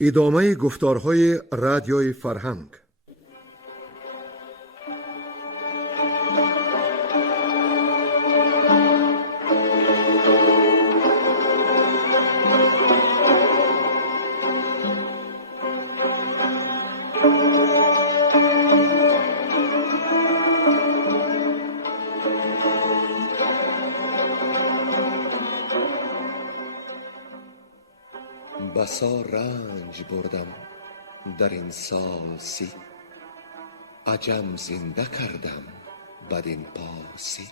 ادامه گفتارهای رادیوی فرهنگ. بسا رنج بردم در این سال سی، عجم زنده کردم بدین پارسی.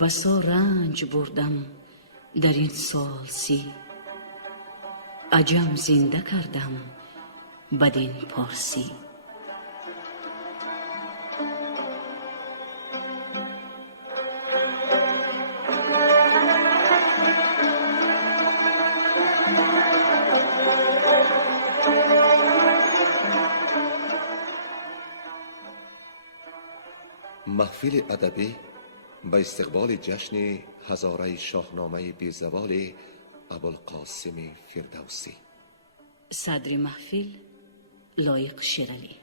بسا رنج بردم در این سال سی، عجم زنده کردم بدین پارسی. محفل ادبی به استقبال جشن هزاره شاهنامه بیزوال ابوالقاسم فردوسی. صدر محفل لایق شیرعلی.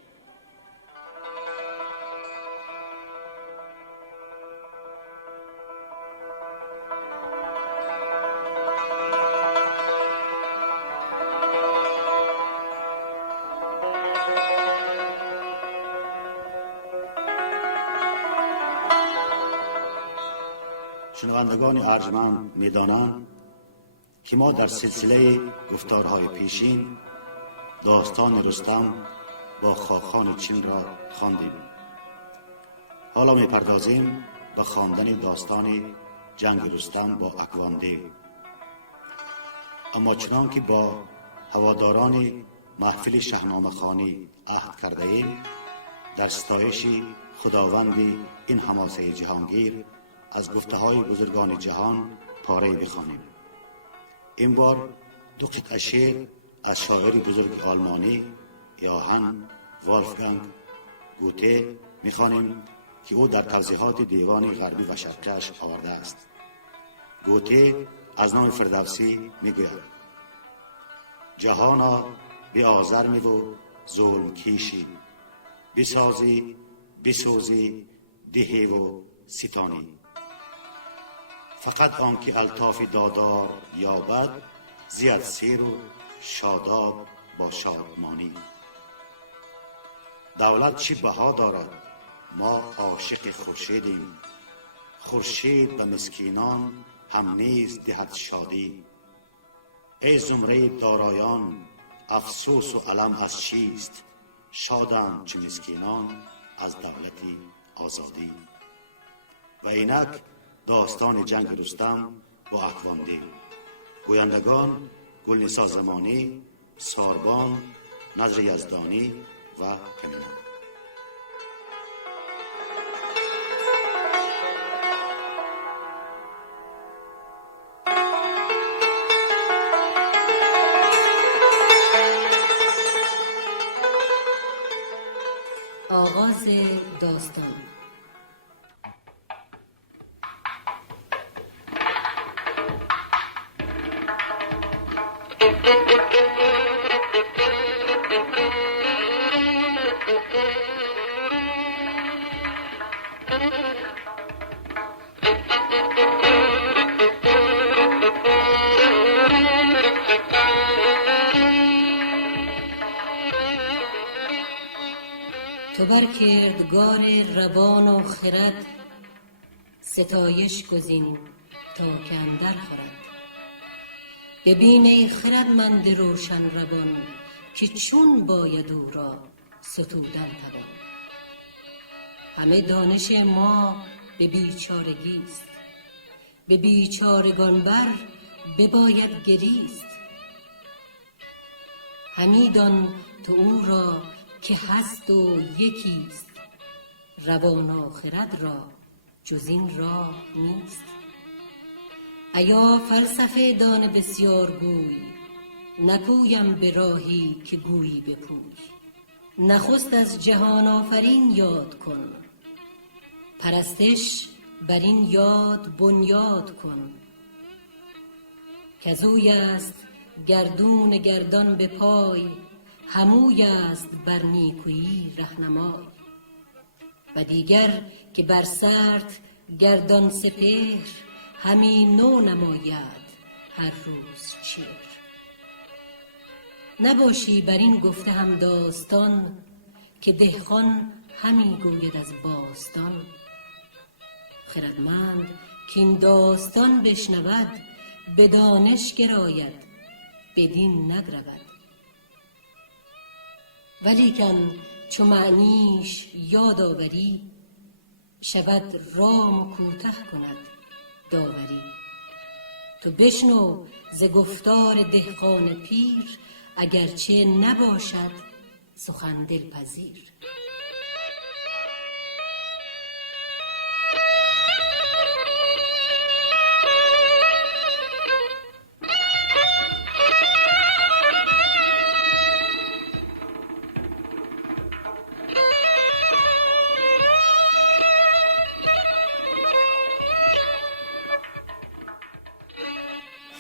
شنوندگان ارجمند می‌دانند که ما در سلسله گفتارهای پیشین داستان رستم با خاقان چین را خواندیم. حالا می‌پردازیم به خواندن داستان جنگ رستم با اکوامدیو. اما چنان که با هواداران محفل شاهنامه خوانی عهد کرده ایم، در ستایش خداوند این حماسه جهانگیر از گفته های بزرگان جهان پاره بخوانیم. این بار دو قطعه شعر از شاعر بزرگ آلمانی یوهان والفگانگ گوته میخوانیم که او در توضیحات دیوان غربی و شرقیش آورده است. گوته از نام فردوسی میگوید: جهانا به آزرمی و ظلم کیشی، بسازی بسوزی دهی و ستانی. فقط آنکه الطاف دادار یابد، زیاد سیر و شاداب با شادمانی. دولت چی بها دارد؟ ما عاشق خورشیدیم، خورشید به مسکینان هم نیز دهد شادی. ای زمره دارایان افسوس و الم از چیست؟ شادند چه مسکینان از دولتی آزادی. و اینک داستان جنگ رستم با اکوامدیو. گویندگان گلنسا زمانی، ساربان، نظر یزدانی و کمینان. آغاز داستان. تو بر کردگار روان و خرد، ستایش گزین تا که اندر خورد. ببین ای خردمند روشن روان، که چون باید او را ستودن توان. همه دانش ما به بیچارگی است، به بیچارگان بر بباید گریست. همی دان تو او را که هست و یکیست، روان و خرد را جز این راه نیست. ایا فلسفه دان بسیار گوی، نگویم به راهی که گویی بپوی. نخست از جهان آفرین یاد کن، پرستش بر این یاد بنیاد کن. کزوی است گردون گردان به پای، هموی است بر نیکویی رهنمای. و دیگر که بر سرت گردان سپهر، همی نو نماید هر روز چهر. نباشی بر این گفته هم داستان، که دهقان همی گوید از باستان. خردمند که این داستان بشنود، به دانش گراید بدین نگرود. ولیکن چو معنیش یاد آوری، شود رام کوته کند داوری. تو بشنو ز گفتار دهقان پیر، اگرچه نباشد سخن دلپذیر.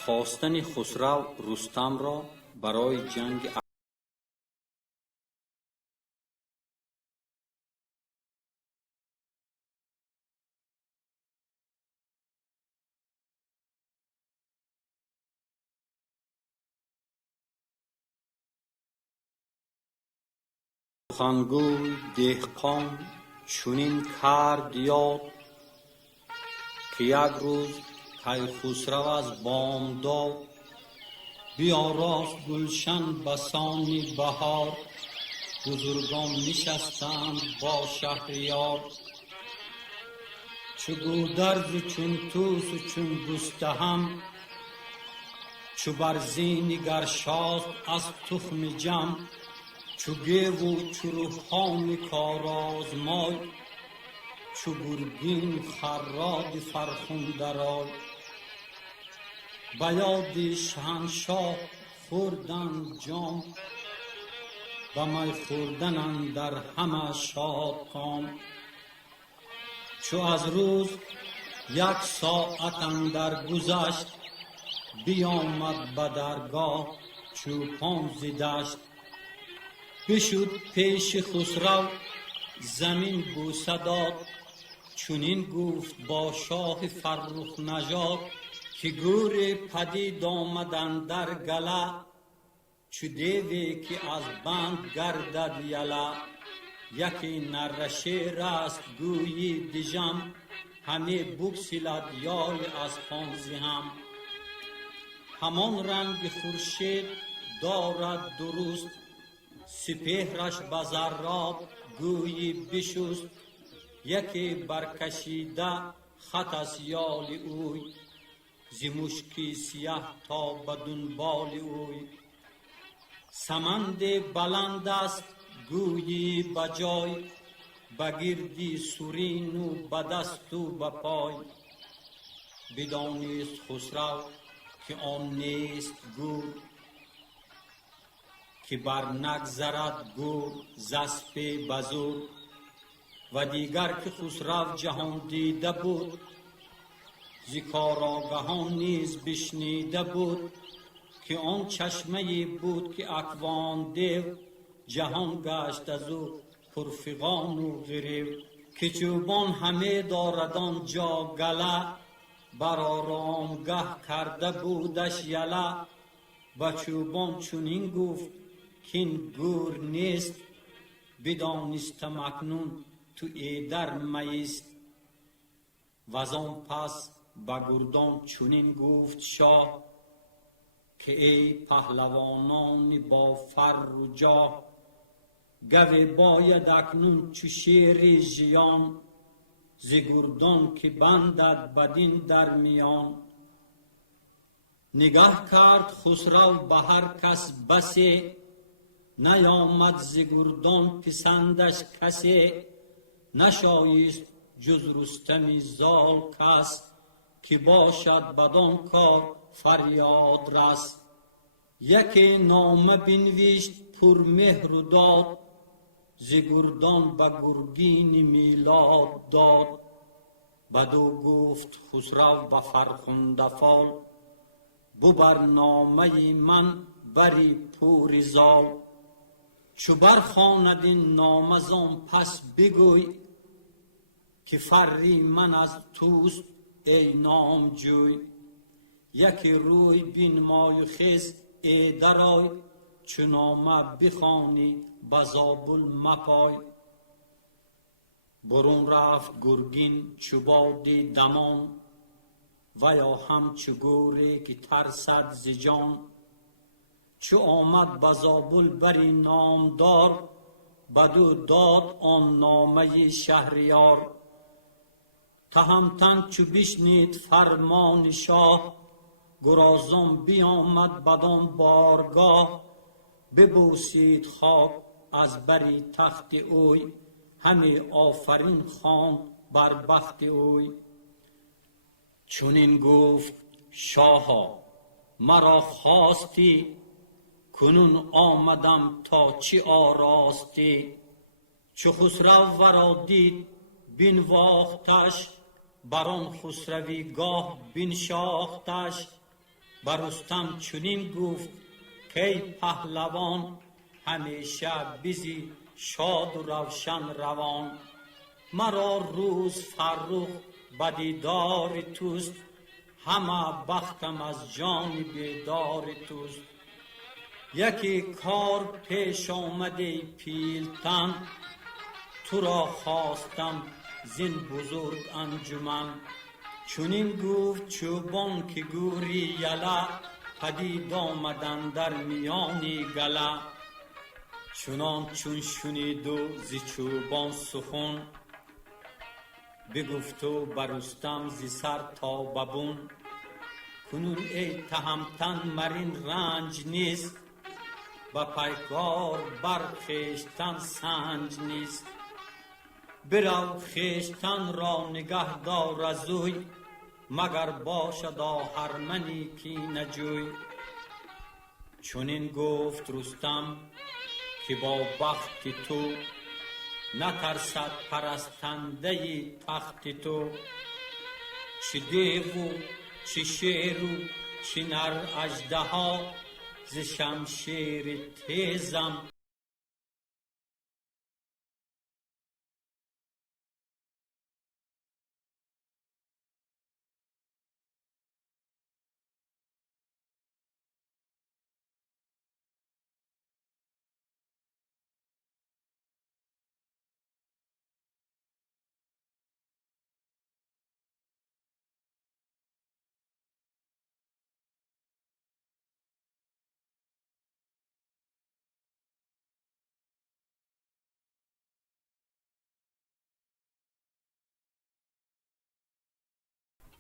خواستن خسرو رستم را برای جنگ سخنگوی دهقان چنین کرد یاد، که یک روز کیخسرو از بامداد، بیاراست گلشن بسان بهار. بزرگان نشستند با شهریار، چو گودرز و چون طوس و چون گستهم، چو برزین گرشاسپ از تخم جم، چو گیو و چو روحان کارآزمای، چو گرگین خراد فرخنده رای. به یاد شهنشاه خوردند جام، و می خوردن اندر همه شادکام. چو از روز یک ساعت اندر گذشت، بیامد به درگاه چوپان ز دشت. بشد پیش خسرو زمین بوسه داد، چنین گفت با شاه فرخ نژاد، که گور پدید آمد اندر گله، چو دیوی که از بند گردد یله. یکی نره شیر است گویی دژم، همه بگسلد یال از خانزی هم. همان رنگ خورشید دارد درست، سپهرش به زراب گویی بشست. یکی برکشیده خط از یال اوی، ز مشکی سیه تا به دنبال اوی. سمند بلند است گویی به جای، به گردی سرین و به دست و به پای. بدانست خسرو که آن نیست گور، که بر نگذرد گور ز اسپ بزرگ. و دیگر که خسرو جهان دیده بود، ز کارآگهان نیز بشنیده بود، که آن چشمه بود که اکوان دیو، جهان گشت از او پرفغان و غریو. که چوبان همه دارد آنجا گله، بر آرامگه کرده بودش یله. و چوبان چنین گفت کین گور نیست، بدانستم اکنون تو ایدر میست. وز آن پس به گردان چنین گفت شاه، که ای پهلوانان با فر و جاه. گوی باید اکنون چو شیر ژیان، ز گردان که بندد بدین در میان. نگه کرد خسرو به هر کس بسی، نیامد ز گردان پسندش کسی. نشایست جز رستم زال کس، که باشد بدان کار فریاد رس. یکی نامه بنوشت پر مهر و داد، ز گردان به گرگین میلاد داد. بدو گفت خسرو به فرخنده فال، ببر نامه من بری پوری زال. چو برخواند این نامه زان پس بگوی که فری من از توست ای نامجوی. یکی روی بین مای و خیز ای درای، چو نامه بخوانی به زابل مپای. برون رفت گرگین چو بادی دمان، و یا همچو گوری که ترسد ز جان. چو آمد به زابل بری نامدار، بدو داد آن نامه شهریار. تهمتن چو بشنید فرمان شاه، گرازان بیامد بدان بارگاه. ببوسید خاک از بری تخت اوی، همی آفرین خواند بر بخت اوی. چنین گفت شاها مرا خواستی، کنون آمدم تا چی آراستی. چو خسرو ورا دید بنواختش، بران خسروی گاه بنشاختش. بر رستم چنین گفت کای پهلوان، همیشه بزی شاد و روشن روان. مرا روز فرخ به دیدار توست، همه بختم از جان بیدار توست. یکی کار پیش آمده پیلتن، تو را خواستم زین بزرگ انجمن. چنین گفت چوبان که گوری یله، پدید آمدن در میانی گله. چنان چون شنید و ز چوبان سخن، بگفت و بر رستم ز سر تا به بن. کنون ای تهمتن مرین رنج نیست، به پیکار بر خویشتن سنج نیست. برو خویشتن را نگه دار از اوی، مگر باشد آهرمنی کینه جوی. چنین گفت رستم که با بخت تو، نترسد پرستنده تخت تو. چه دیو و چه شیر و چه نر اژدها، ز شمشیر تیزم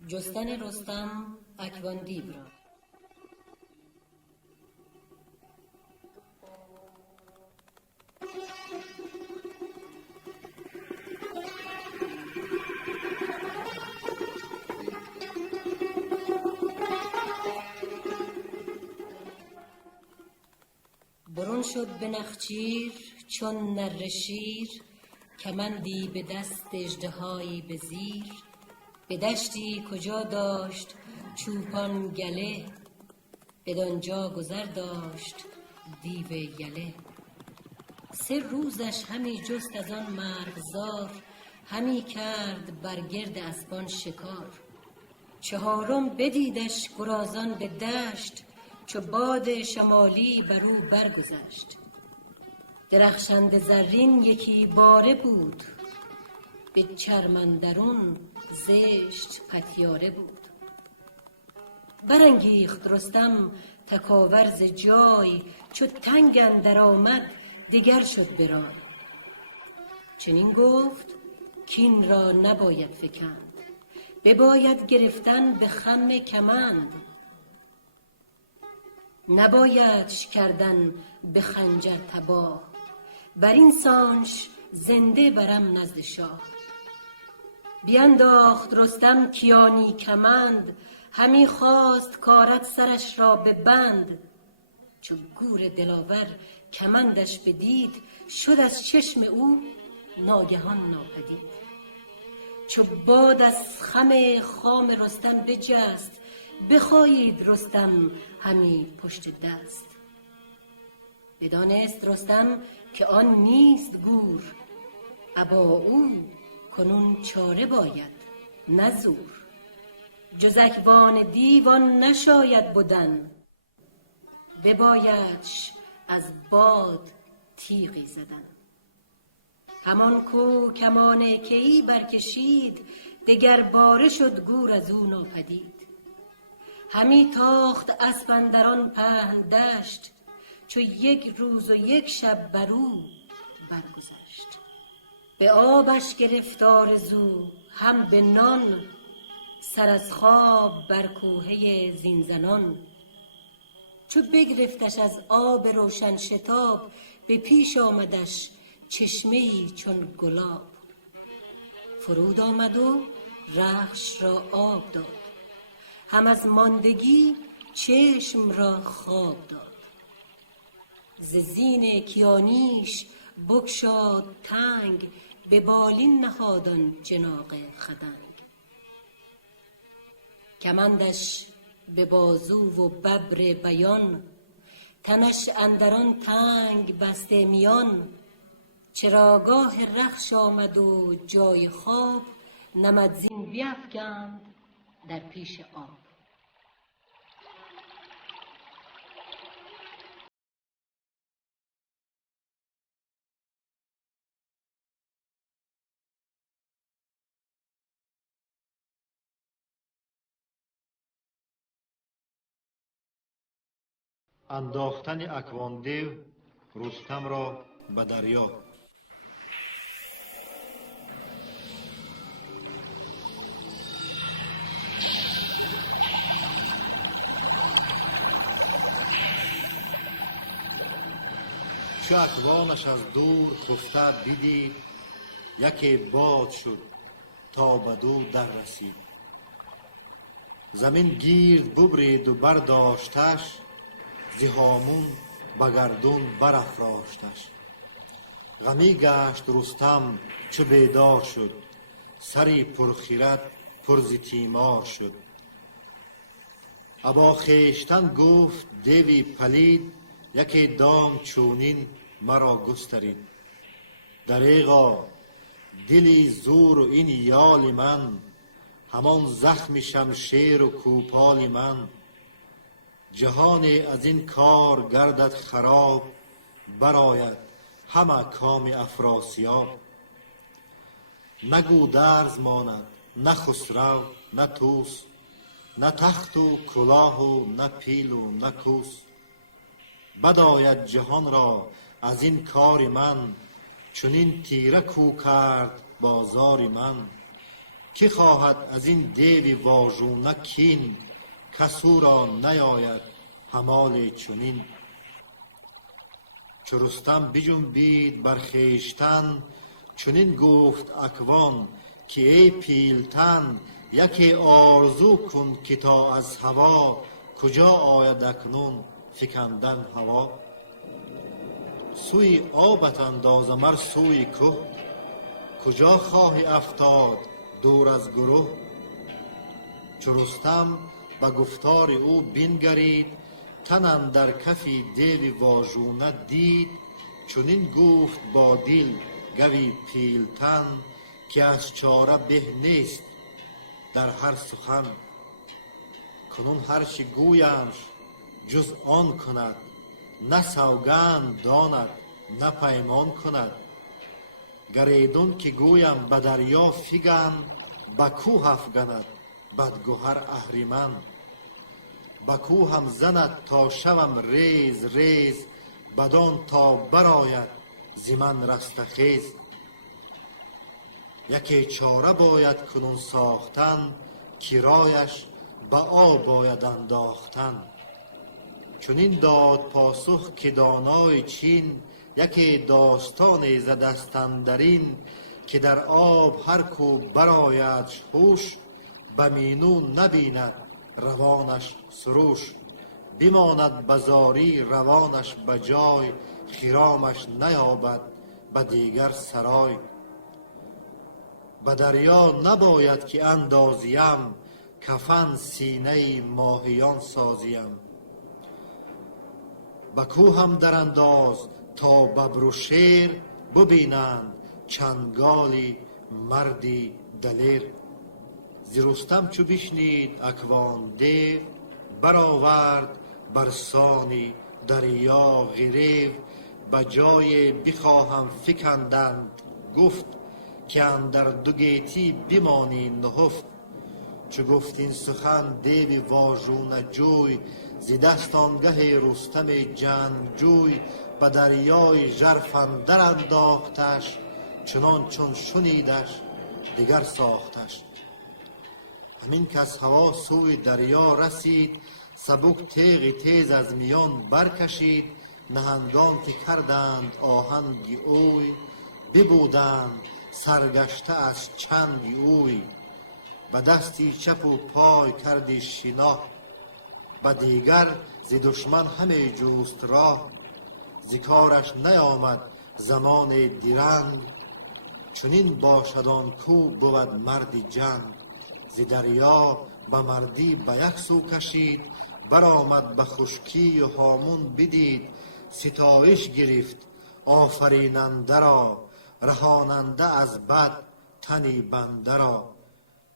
جستن رستم اکوان دیو را. برون شد به نخچیر چون نره شیر، کمندی به دست اژدهایی به زیر. به دشتی کجا داشت چوپان گله، بدانجا گذر داشت دیو یله. 3 روزش همی جست از آن مرغزار، همی کرد بر گرد اسبان شکار. 4م بدیدش گرازان به دشت، چو باد شمالی بر او برگذشت. درخشنده زرین یکی باره بود، به چرم اندرون زشت پتیاره بود. برانگیخت رستم تکاور ز جای، چو تنگ اندر آمد دگر شد برای. چنین گفت کین را نباید فکند، بباید گرفتن به خم کمند. نبایدش کردن به خنجر تباه، بر این سانش زنده برم نزد شاه. بینداخت رستم کیانی کمند، همی خواست کارد سرش را به بند. چو گور دلاور کمندش بدید، شد از چشم او ناگهان ناپدید. چو باد از خم خام رستم بجست، بخواهید رستم همی پشت دست. بدانست رستم که آن نیست گور، ابا او کنون چاره باید نه زور. جز اکوان دیوان نشاید بودن، ببایدش از باد تیغی زدن. همان کو کمان کیی برکشید، دگر باره شد گور از او ناپدید. همی تاخت اسپ اندران پهن دشت، چو یک روز و یک شب بر او برگذشت. به آبش گرفتار زو هم به نان، سر از خواب بر کوهه زینزنان. چو بگرفتش از آب روشن شتاب، به پیش آمدش چشمه‌ای چون گلاب. فرود آمد و رخش را آب داد، هم از ماندگی چشم را خواب داد. ز زین کیانیش بگشاد تنگ، به بالین نهادان جناغ خدنگ. کمندش به بازو و ببر بیان، تنش اندران تنگ بسته میان. چراگاه رخش آمد و جای خواب، نمدزین بیفگند در پیش آب. انداختن اکوان دیو رستم را به دریا. چو اکوانش از دور خفته دیدی، یکی باد شد تا بدو در رسید. زمین گیرد ببرید و برداشتش، ز هامون به گردون برافراشتش. غمی گشت رستم چو بیدار شد، سری پرخیرت پر ز تیمار شد. ابا خویشتن گفت دیوی پلید، یکی دام چونین مرا گسترید. دریغا دلی زور و این یال من، همان زخم شمشیر و کوپال من. جهان از این کار گردد خراب، براید همه کام افراسیاب. نه گودرز ماند نه خسرو نه توس، نه تخت و کلاه و نه پیل و نه کوس. بداید جهان را از این کار من، چنین تیره کو کرد بازار من. کی خواهد از این دیو واژونه کین، کسو را نیاید همال چنین. چو رستم بجنبید بر خویشتن، چنین گفت اکوان که ای پیلتن. یکی آرزو کن که تا از هوا، کجا آید اکنون فکندن هوا. سوی آبت اندازم ار سوی که، کجا خواهی افتاد دور از گروه. چو رستم به گفتار او بنگرید، تن اندر کفی دیو واژونه دید. چنین گفت با دل گوی پیلتن، که از چاره به نیست در هر سخن. کنون هر چه گویمش جز آن کند، نه سوگند داند نه پیمان کند. گریدون که گویم به دریا فگن، به کوه افگند بدگهر اهریمن. به کوهم زند تا شوم ریز ریز، بدان تا براید ز من رستخیز. یکی چاره باید کنون ساختن، که رایش به آب باید انداختن. چنین داد پاسخ که دانای چین، یکی داستانی ز دست اندرین. که در آب هر کو برآیدش هوش، به مینو نبیند روانش سروش. بماند به زاری روانش به جای، خرامش نیابد به دیگر سرای. به دریا نباید که اندازیم، کفن سینه ماهیان سازیم. به کوهم در انداز تا ببر و شیر ببینند چنگالی مردی دلیر. ز رستم چو بشنید اکوان دیو برآورد برسانی دریا غریو. به جای بخواهم فکندند گفت که اندر دو گیتی بمانی نهفت. چو گفت این سخن دیو واژونه جوی ز دست آنگه رستم جنگجوی به دریای ژرف اندر انداختش. چنان چون شنیدش دگر ساختش. همین که از هوا سوی دریا رسید سبک تیغ تیز از میان برکشید. نهنگان که کردند آهنگ اوی ببودند سرگشته از چنگ اوی. به دستی چپ و پای کردی شنا و دیگر ز دشمن همه جوست راه. ز کارش نیامد زمان درنگ چنین باشد آن کو بود مرد جنگ. ز دریا به مردی به یک سو کشید برآمد به خشکی و هامون بدید. ستایش گرفت آفریننده را رهاننده از بد تنی بنده را.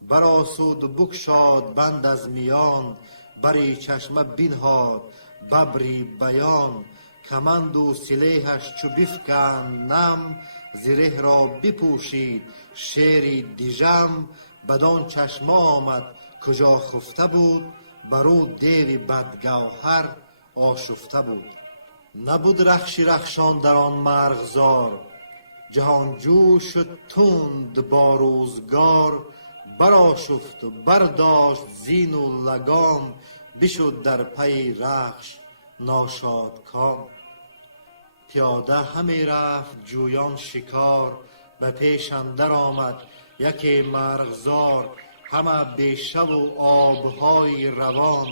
برآسود و بگشاد بند از میان بری چشمه بنهاد ببری بیان. کمند و سلیحش چو بفکند نم زره را بپوشید شیر دژم. بدان چشمه آمد کجا خفته بود برو دیو بدگوهر آشفته بود. نبود رخشی رخشان در آن مرغزار جهانجو شد تند با روزگار. برآشفت و برداشت زین و لگام بشد در پی رخش ناشاد کام. پیاده همی رفت جویان شکار به پیش اندر آمد یکی مرغزار. همه بیشه و آبهای روان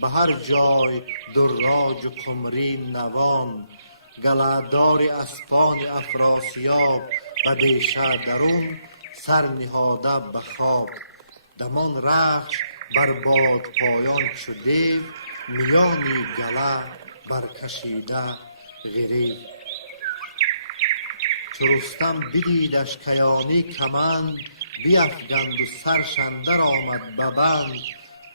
به هر جای دراج و قمری نوان. گلهدار اسپان افراسیاب به بیشه درون سر نهاده به خواب. دمان رخش بر باد پایان چو دیو میانی گله برکشیده غریو. چو رستم بدیدش کیانی کمند بیفگند و سرش اندر آمد به بند.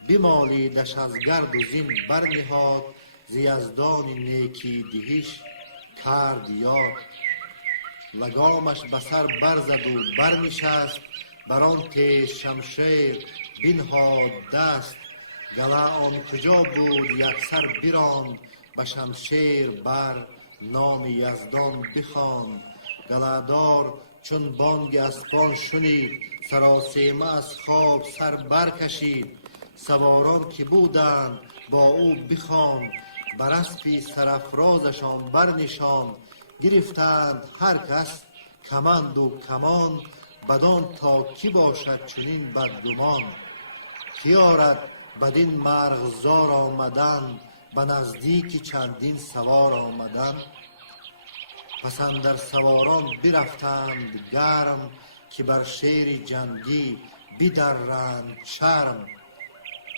بمالیدش از گرد و زین برنهاد ز یزدان نیکی دهش کرد یاد. لگامش به سر برزد و برنشست بران تیز شمشیر بنهاد دست. گله آن کجا بود یکسر براند به شمشیر بر نام یزدان بخواند. گلهدار چون بانگ اسپان شنید سراسیمه از خواب سر برکشید. سواران که بودند با او بخواند بر اسپی سرافرازشان برنشاند. گرفتند هر کس کمند و کمان بدان تا کی باشد چنین بدگمان. کی آرد بدین مرغزار آمدن به نزدیک چندین سوار آمدن. پس اندر سواران برفتند گرم که بر شیر جنگی بدرند شرم.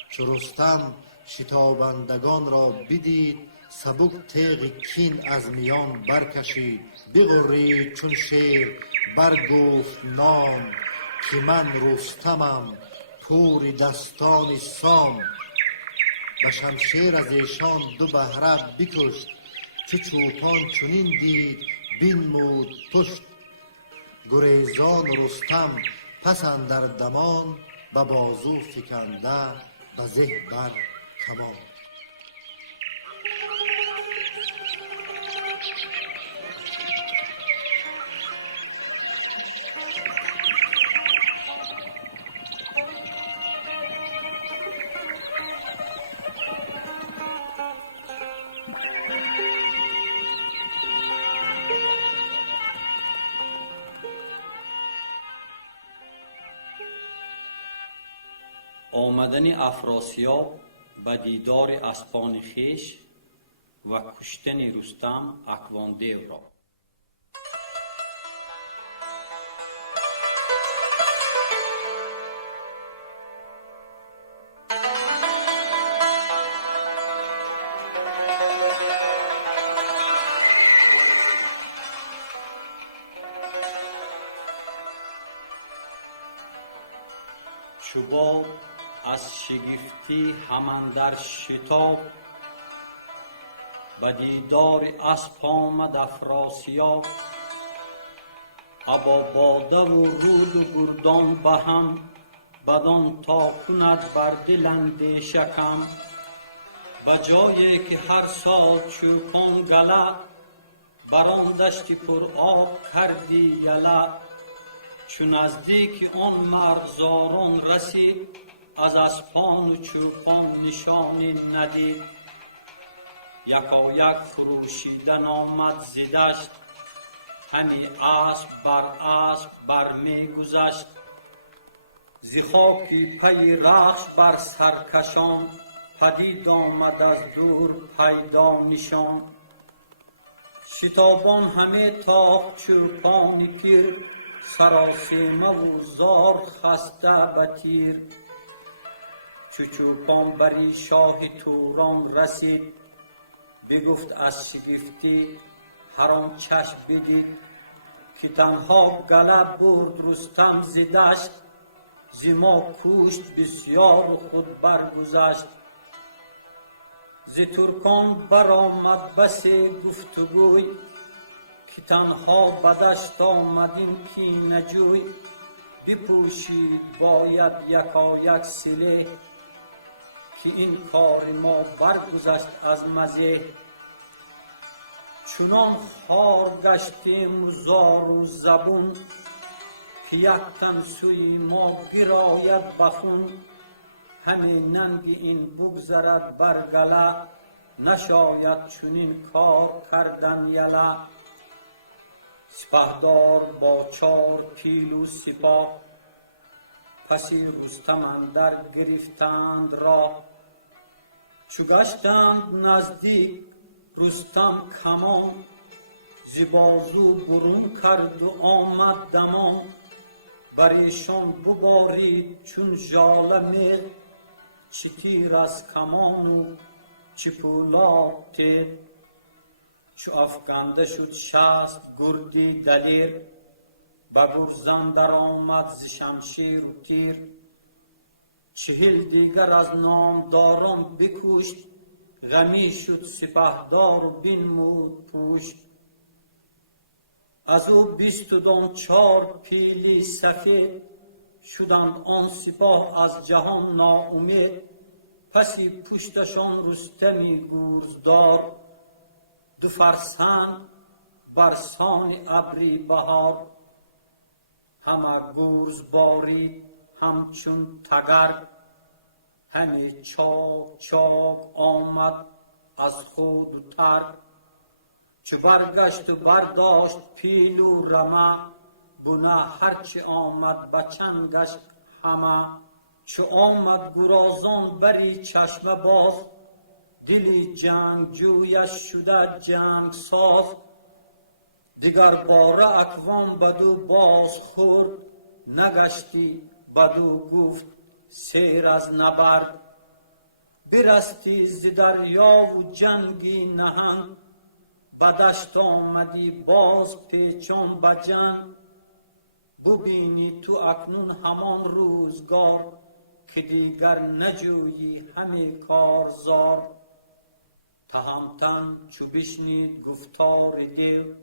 چو رستم شتابندگان را بدید سبک تیغ کین از میان برکشید. بغرید چون شیر برگفت نام که من رستمم پور دستان سام. به شمشیر از ایشان دو بهره بکشت چو چوپان چنین دید بنمود پشت. گریزان رستم پس اندر دمان به بازو فکنده به زه بر کمان. آمدن افراسیاب به دیدار اسپان خویش و کشتن رستم اکواندیو را. چوباب از شگفتی همان در شتاب، به دیدار اسب آمد افراسیاب. ابا باده و رود و گردان به هم، بدان تا کند بر دل اندیشه کم. به جایی که هر سال چوپان گله، بران دشت پر آب کردی گله. چون نزدیک آن مرغزاران رسید، از اسپان و چوپان نشانی ندید. یکایک خروشیدن آمد ز دشت، همی اسب بر اسب بر می گذشت. ز خاکی پی رخش بر سرکشان، پدید آمد از دور پیدا نشان. شتابان همه تاخت چوپان پیر، سراسیمه و زار خسته به تیر. چو چوپان بری شاه توران رسید، بگفت از شگفتی هر آن چشم بدید. که تنها گله برد رستم ز دشت، ز ما کشت بسیار و خود برگذشت. ز ترکان برآمد بس گفت و گوی، که تنها به دشت آمدیم کینه جوی. بپوشید باید یکایک سلیح، که این کار ما برگذشت از مزه. چنان خوار گشتیم زار و زبون، که یک تن سوی ما گراید به خون. همه ننگ این بگذرد بر گله، نشاید چنین کار کردن یله. سپهدار با 4 پیل و سپاه، پسی رستم اندر گرفتند راه. چو گشتند نزدیک رستم کمان، ز بازو برون کرد و آمد دمان. بر ایشان ببارید چون ژاله میغ، چه تیر از کمان و چه پولاد تیغ. چو افگنده شد 60 گردی دلیر، به گرز اندر آمد ز شمشیر و تیر. 40 دیگر از نامداران بکشت، غمی شد سپهدار و بنمود پوشت. از او 24 پیلی سفید، شدند آن سپاه از جهان ناامید. پسی پشتشان رستمی گرزدار، 2 فرسنگ برسان ابری بهار. همه گرز باری همچون تگر، همی چاک چاک آمد از خود و تر. چو برگشت و برداشت پیل و رمه، بنه هرچه آمد به چنگش همه. چو آمد گرازان بری چشمه باز، دلی جنگ جویش شده جنگ ساز. دیگر باره اکوان بدو باز خورد، نگشتی بدو گفت سیر از نبرد. برستی ز دریا و جنگی نهنگ، به دشت آمدی باز پیچان به جنگ. ببینی تو اکنون همان روزگار، که دیگر نجویی همه کارزار. تهمتن چو بشنید گفتار دیو،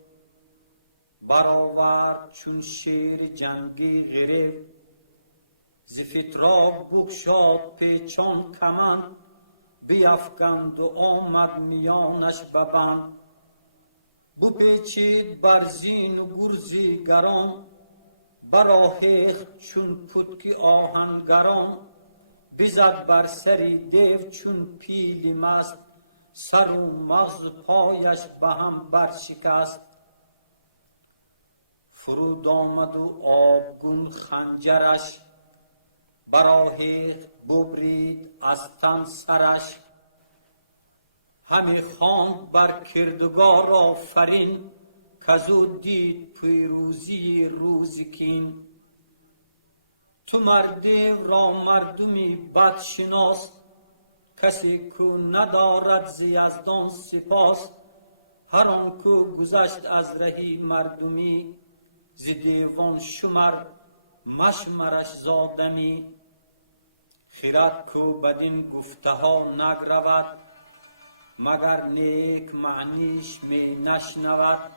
برآورد چون شیر جنگی غریو. ز فتراک بگشاد پیچان کمند، بیفکند و آمد میانش به بند. بپیچید بر زین و گرزی گران، برآهیخت چون پتک آهنگران. بزد بر سری دیو چون پیلی مست، سر و مغز پایش به هم برشکست. فرود آمد و آبگون خنجرش، برآهیخت ببرید از تن سرش. همی خواند بر کردگار آفرین، کزو دید پیروزی روز کین. تو مردیو را مردمی بد شناس، کسی کو ندارد ز یزدان سپاس. هر آن کو گذشت از رهی مردمی، ز دیوان شمر مشمرش زادمی. خرد کو بدین گفته ها نگرود، مگر نیک معنیش می نشنود.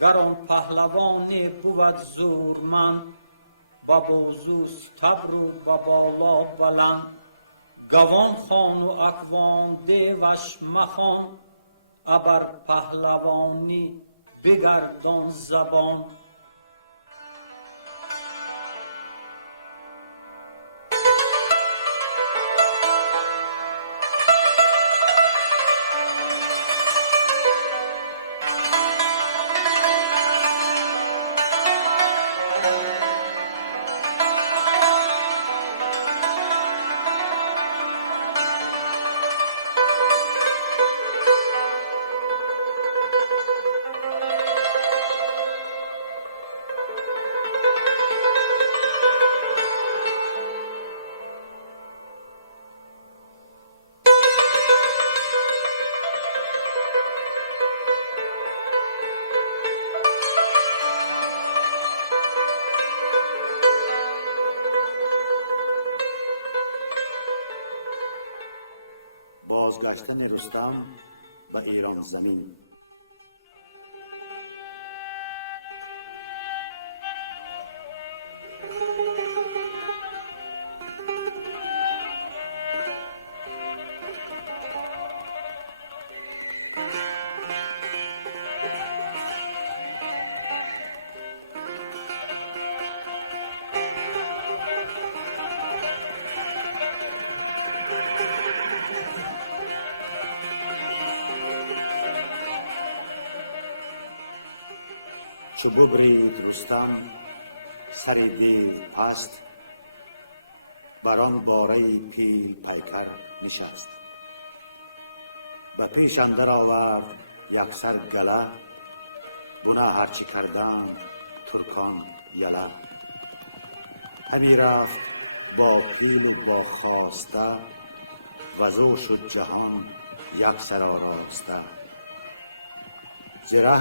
گر آن پهلوانی بود زورمند، با بازو ستبر و با بالا بلند. گوان خان و اکوان دیوش مخوان، ابر پهلوانی بگردان زبان. بازگشتن رستم به ایران زمین. چو ببرید رستم سر دیو پست، بر آن باره پیل پیکر نشست. به پیش اندر آورد یکسر گله، بنه هرچی کردند ترکان یله. همی رفت با پیل و با خواسته، وزو شد جهان یکسر آراسته. زره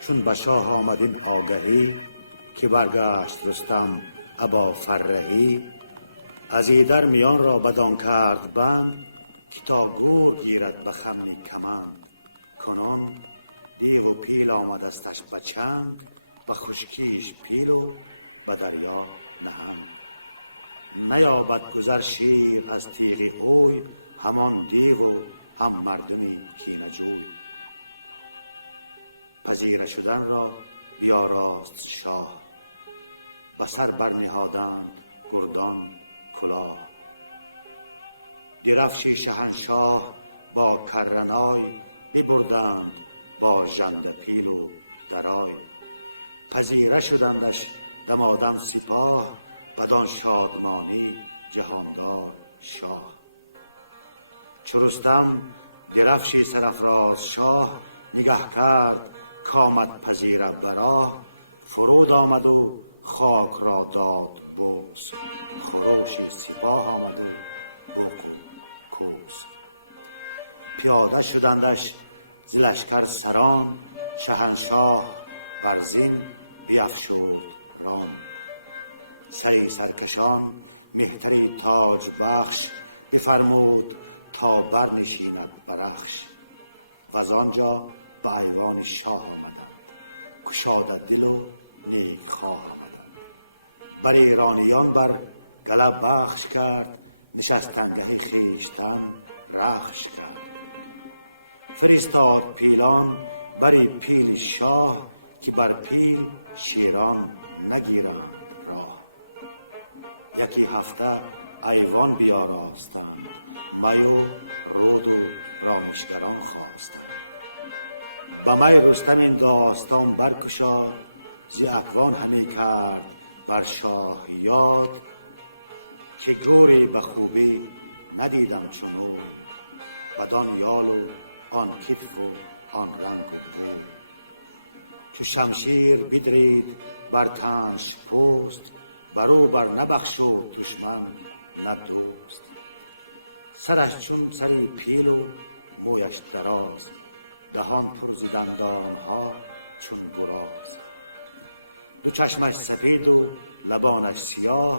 چون به شاه آمد این آگهی، که برگشت رستم ابا فرهی. از ایدر میان را بدان کرد بند، که تا گور گیرد به خم کمند. کنون دیو و پیل آمدستش به چنگ، به خشکیش پیل و به دریا نهنگ. نیابد گذر شیر از تیغ اوی، همان دیو و هم مردمی کینه جوی. پذیره شدن را بیاراست شاه، به سر برنهادند گردان کلاه. درفشی شهنشاه با کرنای، ببردند با ژنده پیل و درای. پذیره شدندش دمادم سپاه، بدان شادمانی جهاندار شاه. چو رستم درفشی سرافراز شاه، نگه کرد کامد پذیره به راه. فرود آمد و خاک را داد بوس، خروش سپاه آمد و بکن کوس. پیاده شدندش ز لشکر سران، شهنشاه بر زین بیفشرد ران. سری سرکشان مهتری تاج بخش، بفرمود تا برنشیند برخش. و آنجا به ایوان شاه آمدند، گشاده دل و نیک خواه آمدند. بر ایرانیان بر گله بخش کرد، نشستنگه خویشتن رخش کرد. فرستاد پیلان بر پیل شاه، که بر پیل شیران نگیرند راه. یکی هفته ایوان بیاراستند، می و رود و رامشگران خواستند. به می رستم این داستان برگشاد، ز اکوان همی کرد بر شاه یاد. که گوری به خوبی ندیدم چنو، بدان یال و آن کتف و آن رنگ و. چو شمشیر بدرید بر تنش پوست، برو بر نبخشود دشمن نه دوست. سرش چون سر پیل و مویش دراز، دهان پر ز دندانها چون گراز. دو چشمش سفید و لبانش سیاه،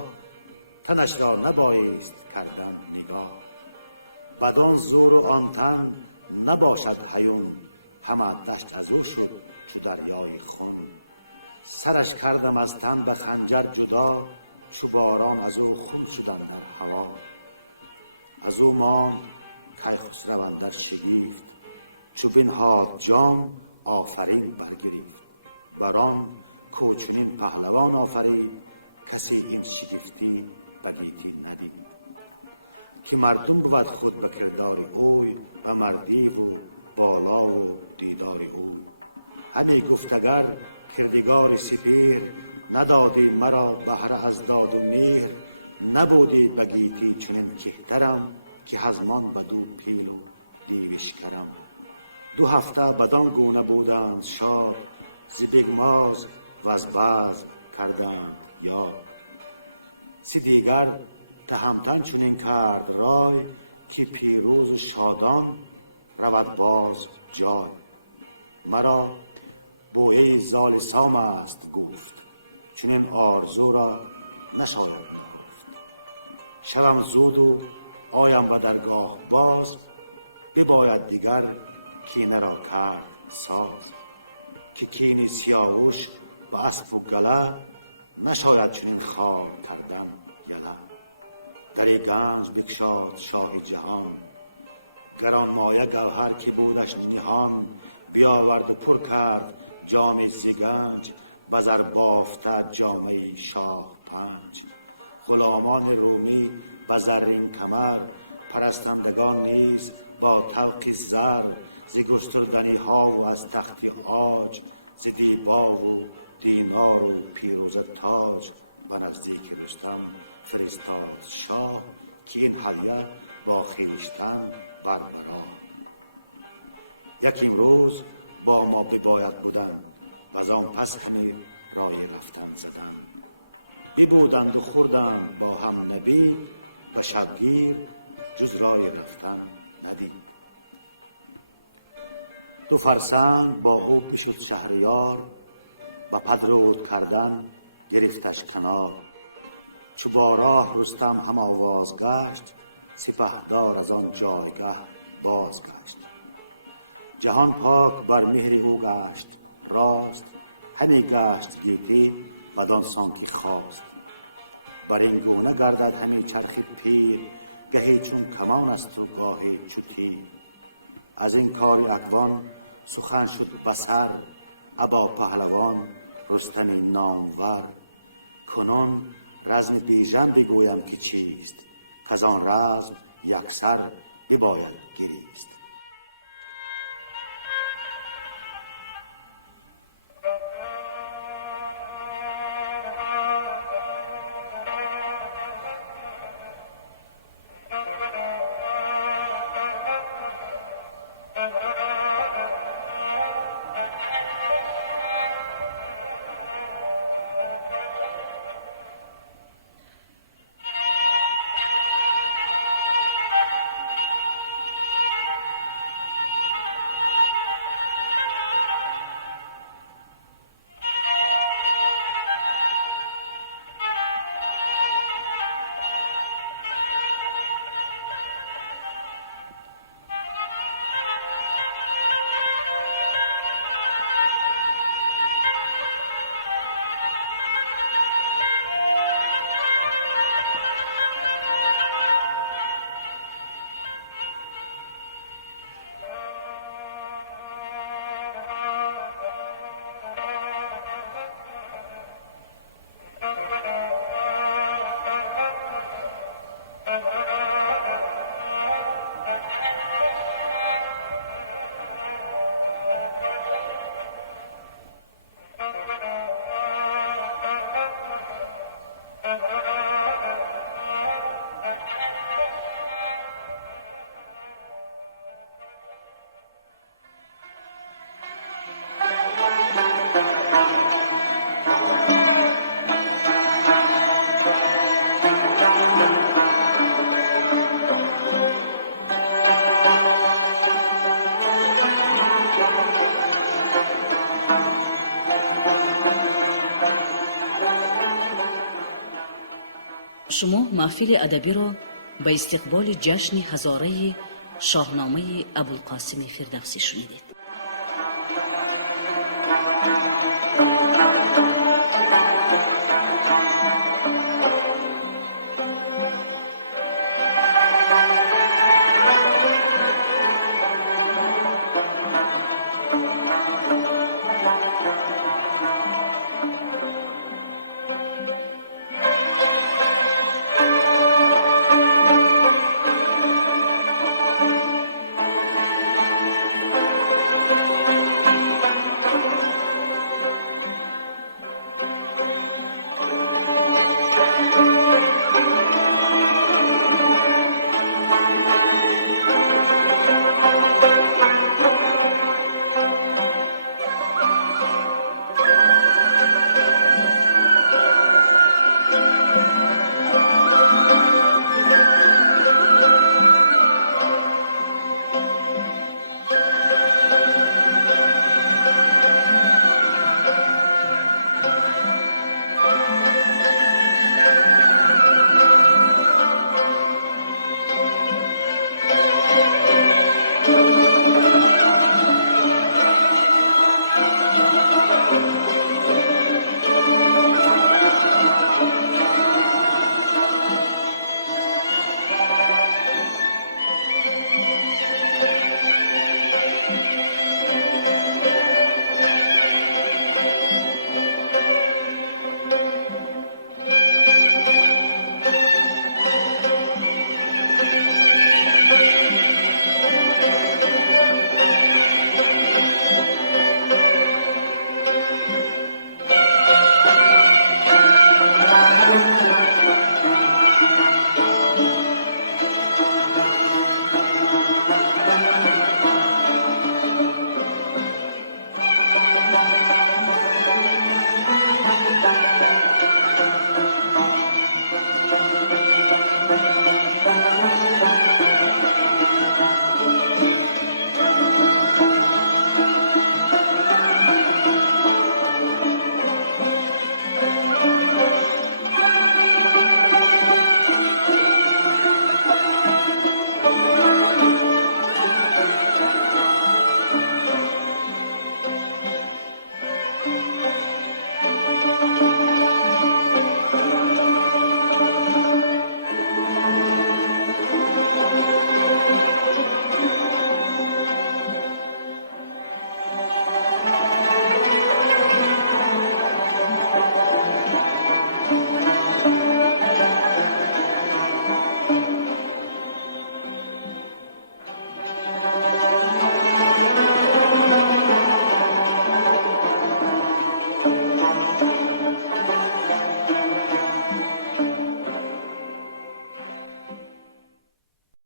تنش را نبایست کردن نگاه. بدان زور و آن تن نباشد هیون، همه دشت از او شد چو دریای خون. سرش کردم از تن به خنجر جدا، چو باران از او خون شدم در هوا. از او ماند کیخسرو اندر شگفت، چو بنهاد جان آفرین برگرفت. بران کو چنین پهلوان آفرید، کسی این شگفتی بگیتی ندید. که مردم بود خود به کردار اوی، و مردی و بالا و دیدار اوی. همی گفت اگر کردگار سپیر، ندادی مرا بهره از داد و مهر. نبودی بگیتی چنین کهترم، که هزمان بدو پیر و دیوش کرم. 2 هفته بدان گونه بودند شاد، ز بگماز و از باز کردند یاد. 3 دیگر تهمتن چنین کرد رای، که پیروز و شادان رود باز جای. مرا بوهه زال سام است گفت، چنین آرزو را نشاید یافت. شوم زود و آیم به درگاه باز، بباید دیگر کینه را کرد ساز. که کین سیاوش و اسب و گله، نشاید چنین خوار کردن یله. در گنج بگشاد شاه جهان، گران مایه گوهر که بودش نهان. بیاورد و پر کرد جام 3 گنج، به زر بافته جامه شاه 5. غلامان رومی به زرین کمر، پرستندگان نیز با طوق زر. ز گستردنی ها و از تخت عاج، ز دیبا و دینار و پیروزه تاج. به نزدیک رستم فرستاد شاه، که این هدیه با خویشتن بربران. یکی روز با ما بباید بودن، و آن پس همه رای رفتن زدن. ببودند و خوردند با هم نبید، و شبگیر جز رای رفتن ندید. 2 فرسنگ با او بشد شهریار، و پدرود کردن گرفتش کنار. چو با راه رستم هم آواز گشت، سپهدار از آن جایگه بازگشت. جهان پاک بر مهر او گشت راست، همی گشت گیتی بدان سان که خواست. بر این گونه گردد همی چرخ پیر، گهی چون کمان است و گاهی چو تیر. از این کار اکوان سخن شد بسر، ابا پهلوان رستم نامور. کنون رزم بیژن بگویم که چیست، کز آن رزم یکسر بباید گریست. شما محفل ادبی را به استقبال جشن هزاره شاهنامه ابوالقاسم فردوسی شنیدید.